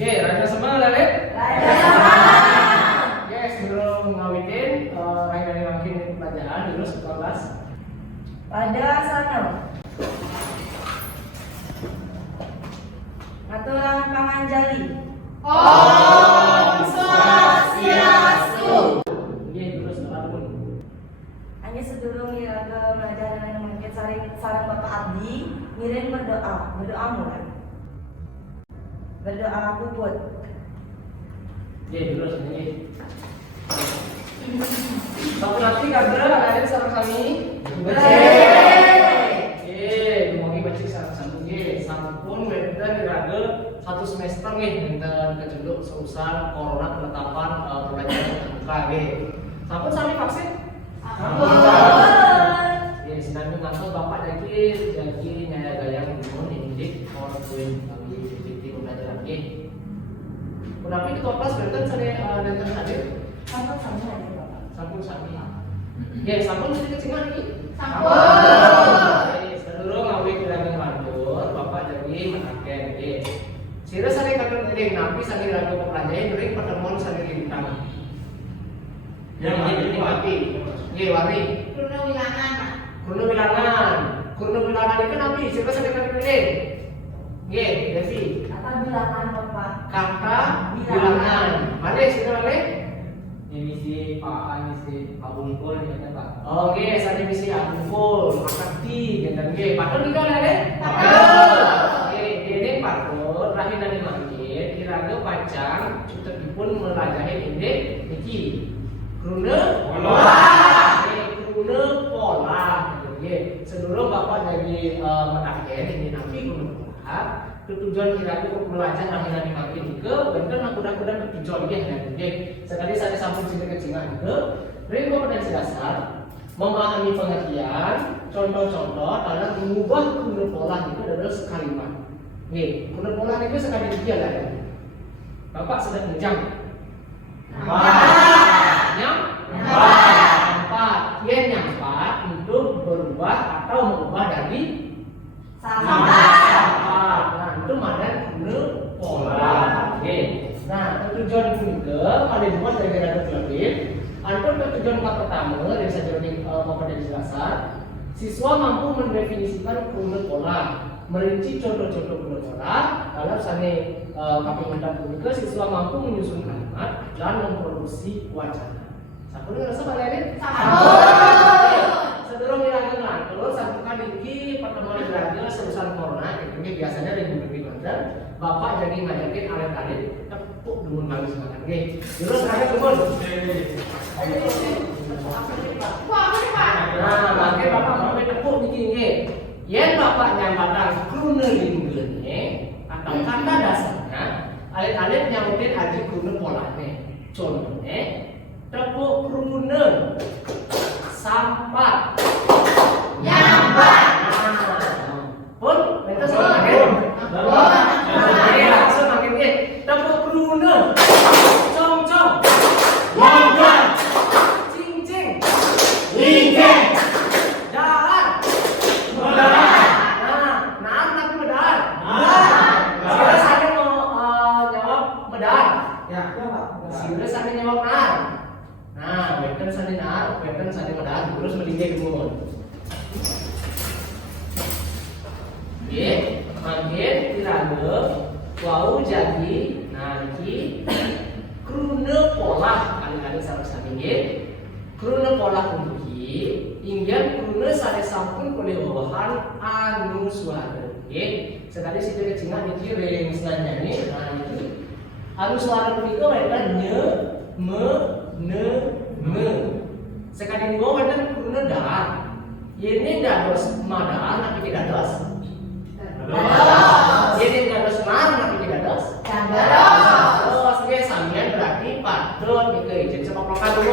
Ye, raja semua lele. Raja semua. Ye, sebelum ngawitin, raja dari makin pelajaran dulu sekolah kelas. Pada sana. Aturan panganjali. Om Swastiastu. Ye, dulu sekolah pun. Hanya sedurung iraga belajar dengan mungkin sarang Bapak Abdi, mirin berdoa mulai. Berdoa puput. Ye, dulu sini. Bapak nanti kabar ada sama kami. Mungkin baca sampun ye, sampun wenten iraga satu semester nih enten kejuluk seusan corona penetapan pelajaran terbuka ye. Sampun sami vaksin? Ya, sinami ngaso bapak jadi nyaya gayang dimun indik orang tuin kami di pelajaran ye. Kenapa ketua kelas benten saya dan hadir? Sampun sami aja Bapak. Sampun sami. Ya, sampun jadi kecingan ini. Sampun. Sedulur ngawi kiragan lanjut, bapak jadi menaken ye. Sira sare kadang ini napi sare lagu pelajari dari pertemuan sare lintang. Yang ini mati. Ye, wari. Kurna wilangan. Kurna wilangan itu napi sira sare kadang ini. Ye, Devi. Kata bilangan Bapak. Kata bilangan. Mari sira mari. Misi Pak Bungkul ya kan Pak. Oke, saya misi Abungkul, makasih, jangan ge. Patut tinggal ya deh. Oke, ini patut. Rahim dari mangkit, kira-kira pacang, cutupipun melajahi ini, niki. Krune pola. Krune pola. Oke, sebelum bapak jadi mentaken ini nanti krune pola. Tujuan kira-kira untuk belajar rahim dari mangkit ke, bener kuda-kuda bertujuan ya. Oke, sekali saya sampun sini kecingan ke. Dari kompetensi dasar, memahami pengertian, contoh-contoh dalam mengubah guna pola itu adalah sekalimat. Nih, guna pola itu sekali tiga lah. Bapak sedang menjam. Empat. Yang empat untuk berubah atau mengubah dari sampai. Nah, itu mana guna pola. Oke. Nah, tujuan juga pada dibuat dari gerakan terlebih. Antara tujuan pertama dari sajaran kompetensi dasar, siswa mampu mendefinisikan guna pola, merinci contoh-contoh guna pola. Dalam sane kami mendapat juga siswa mampu menyusun kalimat dan memproduksi wacana. Sampun ngerasa pada ini? Sebelum dilanjut lantur, satukan ini pertemuan belajar seluruh corona. Ini biasanya ribu-ribu belajar. Bapak jadi ngajakin alit-alit tepuk dumun kami semangat. Oke, terus saya dumun. Nah, makanya bapak mau tepuk begini. Yen bapak nyambatan krune linggene atau kata dasarnya, alit-alit nyautin aja krune polane. Contohnya, tepuk krune sampat nyambat. Pun, itu semakin. Langsung makin ke tepuk krune cong-cong wonggan cincing linggeng dahar medar. Nah tapi medar. Sila saya mau jawab medar. Ya, Pak. Sila saya jawab nar. Nah, weton saya nar, weton saya medar, terus melinggeng dulu. Oke, makin diraga wau jadi nanti krune pola kali-kali sama-sama nggih. Krune pola kunci ingin krune sare sampun oleh bawahan anu suara nggih. Sekali situ kecingan dikiring selanjutnya nah itu anu suara punika wetan nye me ne me. Sekali dua wetan krune dar. Ini dados madar tapi tidak dados. Jadi dados mar tapi tidak dados. Terus dia samian berarti patut dikeijin sepoplokan dulu.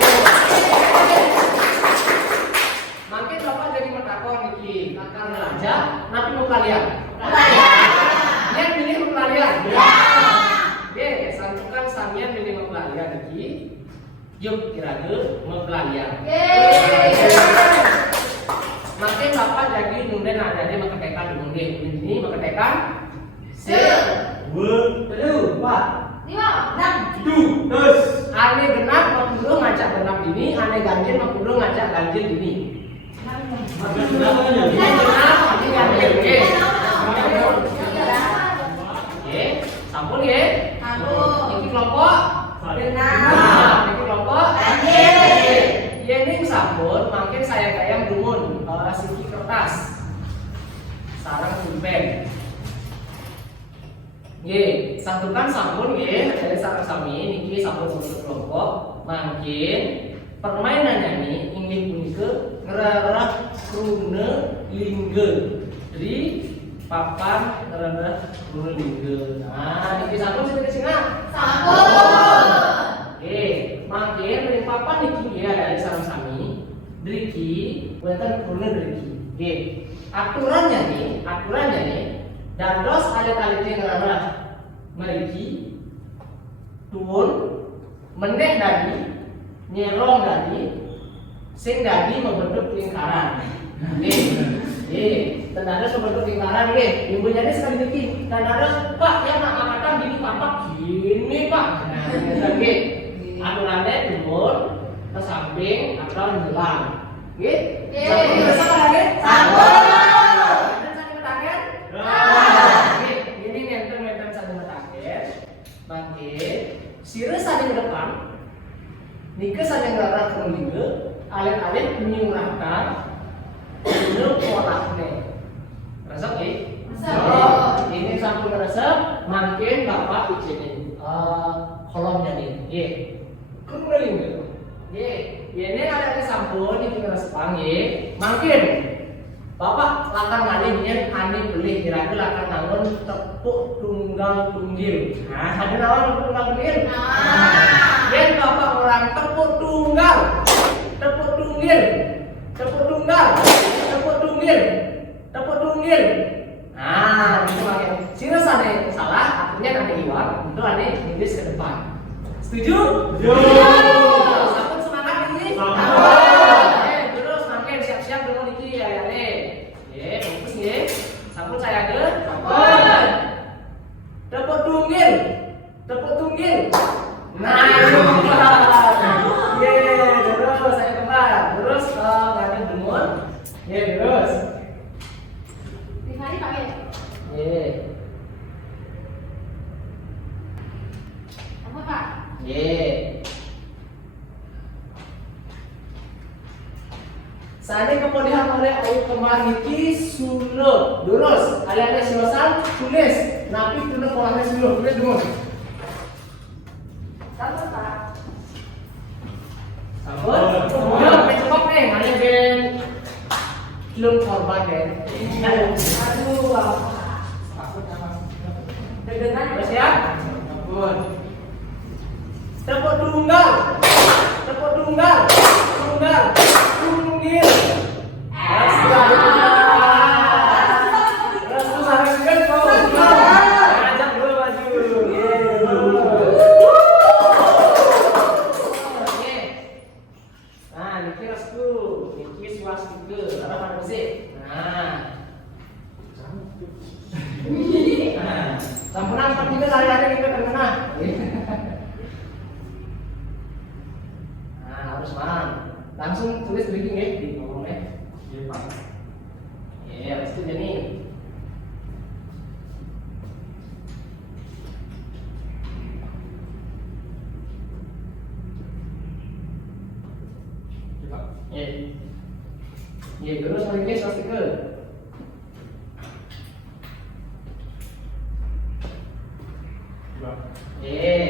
Makin bapak jadi metakon iki akan belajar napi mau kalian. Yang pilih mau kalian. Oke, santukan samian pilih mau kalian iki. Yuk kira-kira mau kalian. Makin bapak jadi nunden adanya mengetekan dulu ini mengetekan se. Betul. dua. 5. 6. Terus. Ane genap 40 ngajak genap ini, ane ganjil 40 ngajak ganjil ini. Ane genap, ane ganjil. Oke, sampun ya. Iki kelompok genap. Iki kelompok ganjil. Yening sampun, makin saya kayang dumun siki kertas. Sarang pulpen. Ye, satukan sampun ye, dari sarang sami niki sampun untuk kelompok. Makin permainannya ini inggih punika ngerarah krune lingge. Jadi papan ngerarah krune lingge. Nah, niki sampun sing sing Oke, makin dari papan niki ya dari sarang sami. Driki, wonten krune driki. Oke, aturannya nih dados alit-alite ngerarah meriki tuwun meneh dadi nyerong dadi sing dadi membentuk lingkaran. Nggih, tenados membentuk lingkaran nggih. Ibunya sekali niki. Tenados Pak ya nak makan gini papak gini Pak. Nah, nggih. Aturannya tuwun ke samping atau menjelang. Nggih? Samping bersama lagi? Sampun. Sire saling depan, nike saling ngarah ke lingge, alit-alit menyurahkan, ini polakne. Resep ya? Oh, ini sampun resep, makin bapak izinin kolomnya nih. Ye, kemudian lingge. Ye, ini ada sampun ini resepang ye, makin. Bapak lakan malingnya ane beli kira-kira lakan nangon tepuk tunggal tunggil. Nah, ada nawan tepuk tunggal tunggil. Yen bapak orang tepuk tunggal, tepuk tunggil, tepuk tunggal, tepuk tunggil, tepuk tunggil. Nah, itu makanya. Sira sane salah, artinya nanti iwak, itu ane nulis ke depan. Setuju? Setuju. Sampun semangat ini. Terus makin siap-siap dulu niki ya. Sampun saya ke sampun. Tepuk tunggil. Tepuk tunggil. Nah, itu kembang. Ye, terus saya kembang. Terus ganti demur. Ye, terus. Hari pakai. Ye. Apa Pak? Ye. Saat kemudian oleh ayu kembar niki sulo lurus alias silosan tulis napi tulis polanya sulo tulis dulu. Sampun Pak. Sampun. Yo pecepok nih hanya ben belum korban deh. Aduh, Bapak. Dengan Terus ya. Sampun. Tepuk tunggal. Tepuk tunggal. Tunggal. Tunggil. Sampunan seperti itu lari-lari kita ke mana? Nah, harus paham. Langsung tulis briefing ya di ngomongnya. Iya Pak. Ya, habis itu jadi Pak. ya. Ya, terus lagi swastika.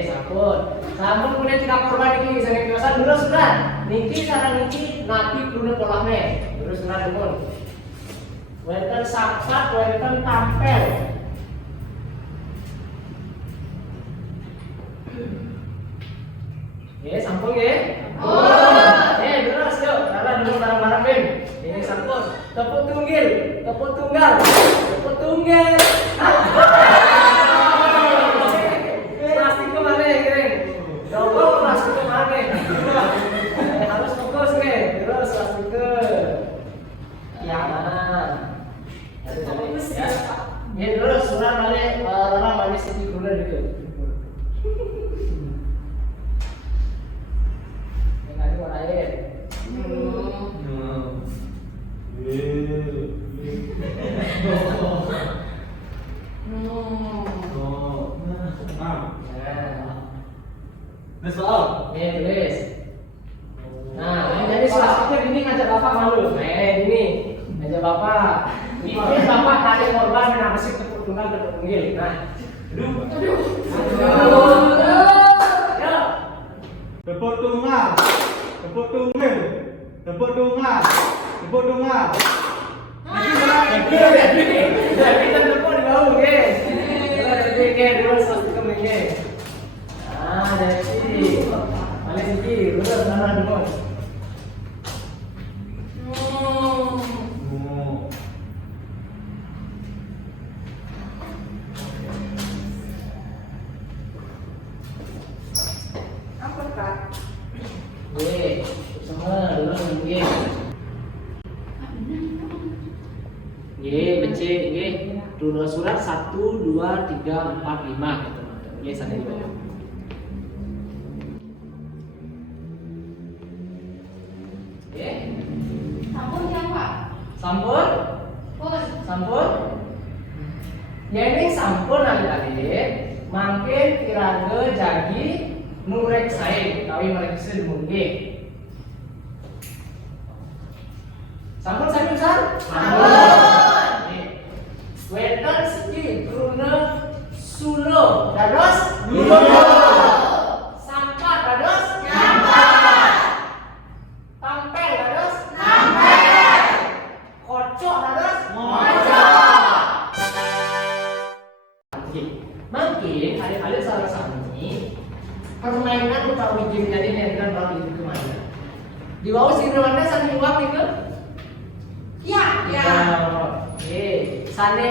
Sampun. Sampun kemudian tidak korban iki sange biasa dulu sudah. Niki sareng niki napi kudu polahne. Terus sudah demun. Wonten sapat, wonten tampel. Sampun ya. Terus yuk, cara dulu bareng-bareng Ben. Ini sampun. Tepuk tunggil, tepuk tunggal, tepuk tunggil. Plastik ke mana ya, Kering? Coba plastik ke mana? Harus fokus nih. Terus plastik ke. Ya, fokus ya. Ya terus sudah balik lama manis itu guna gitu. Bersoal. Oke, tulis. Nah, jadi selanjutnya ini ngajak bapak malu. Ini ngajak bapak. Ini bapak ada korban yang masih tepuk tunggal tepuk tunggil. Nah, aduh. Ya. Tepuk tunggal. Tepuk tunggil. Tepuk tunggal. Tepuk tunggal. Jadi kita tepuk di bawah, guys. Jadi kayak dulu satu kemengnya. Ah, jadi paling sedih, udah sana dulu. Apa kak? Semua dulu nggih. Nggih, becik nggih. Dulu surat 1 2 3 4 5 gitu. Nggih, sana di bawah. Oke. Sampun yang Pak. Sampun? Pun. Sampun? Ya ini sampun adik-adik. Mangkin kiraga jadi nurek saya, tapi mereka mungkin. Sampun saya San? Sampun. Weton siki kruna sulo dados Sulo. sampat dados Sampat. tampel dados Tampel. kocok dados Kocok. Mungkin adik-adik salah sami permainan utawi game jadi netral berarti itu kemana? Di bawah sini mana sani uang itu? Ya. Ya. Oke, sane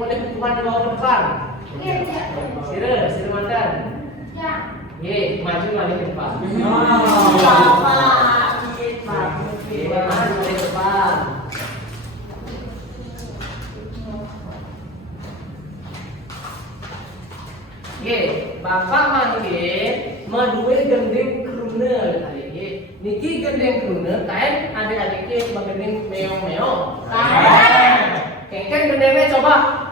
boleh hukuman di bawah ke depan. Ya. Ya. Sire mantan. Ya. Oke, maju lagi ke depan. Bapak, Pak. Oke, maju ke depan. Oke, bapak manggil madue gending krune tadi. Niki gending krune kain adik-adiknya begending meong-meong. Kengkeng gendengnya coba.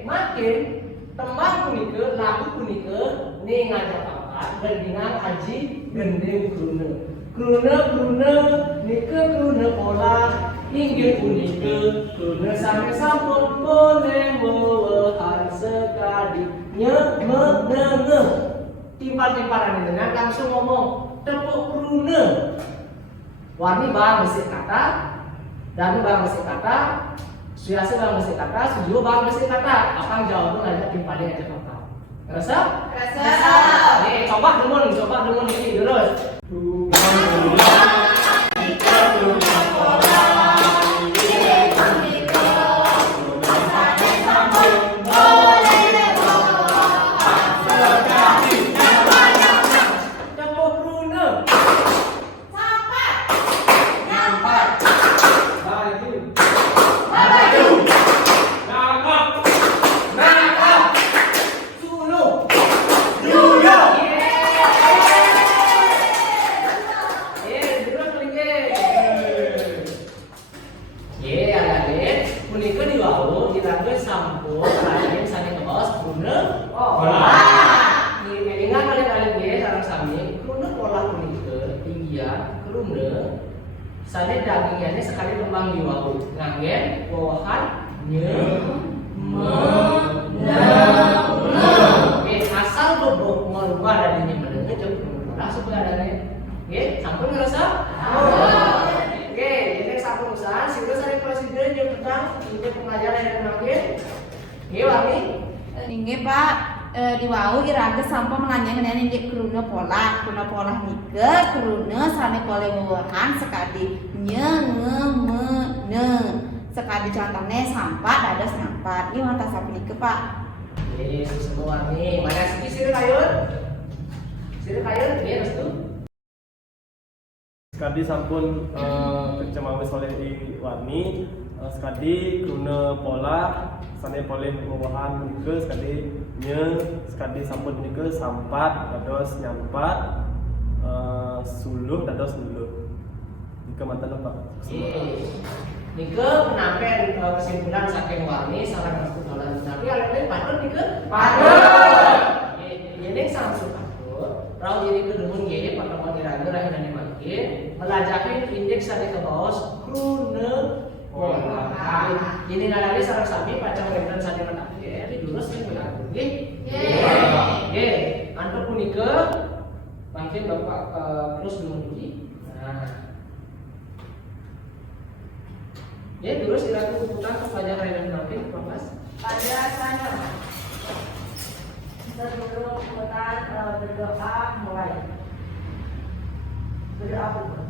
Makin tembang punike lagu punike nih ngajak apa gendingan aji gending krune krune nike krune pola inggih punike krune sampai sampun boleh wewehan sekali menenge timpal-timpalan dengan langsung ngomong tepuk krune warni bang mesti kata dan bang mesti kata Suasa bang mesti kata, suju bang mesti kata. Akang jawab ngajak timpalin aja kata. Ngerasa? Rasa. Nih, coba dulu ini terus. Tepuk krune. Sampai. Nampak. Baju. Nangkap. Suluh. Dulu kelinge. Adik-adik, punika diwawu dirangge sampun raden saking ngebos krune pola. Ingat kalian nggih sareng sami, krune pola punika tinggian krune sane dagingnya sekali kembang diwawu. Nganggen bawahan nye asal bobok merubah dadinya menenge jeung krune supaya adane. Nggih, sampun ngerasa? Oke, ini sampun usaha sehingga saya presiden yang tentang ini pengajaran yang nangge. Nggih, Wani. Inggih Pak, di wau iraga sampun menanyakan ini krune pola nike krune sane kole wewehan sekadi nyengemene sekadi contohnya sampat dados nyampat ini mantap sapunike Pak. Semua nih, mana sih sirih kayun? Nggih, restu. Kadi sampun kecemawis oleh Warni sekali kruna pola sane boleh pengubahan menika sekali sekali sampun menika sampat dados nyampat suluh dados nuluh nika mantan Pak. Nika penampil kesimpulan saking warni sareng pertukaran tapi alih patut nika patut. Ini samsul patut. Rau jadi kedemun ye pertemuan iraga rahinane makin melajahi indeks sane ke bawah kruna pola. Ini nalali sareng sami pacang rentan sane menake dilurus kan berlaku nggih. Nggih. Antuk punika mungkin Bapak terus menguji. Nah. Ya, terus iraga putar pelajaran yang makin Bapak. Pada sana sebelum kita berdoa mulai berdoa pun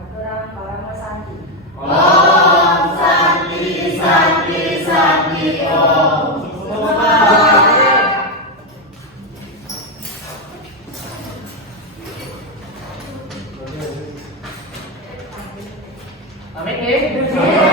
aturan para santi. Om Santi Santi Santi Om. Amin.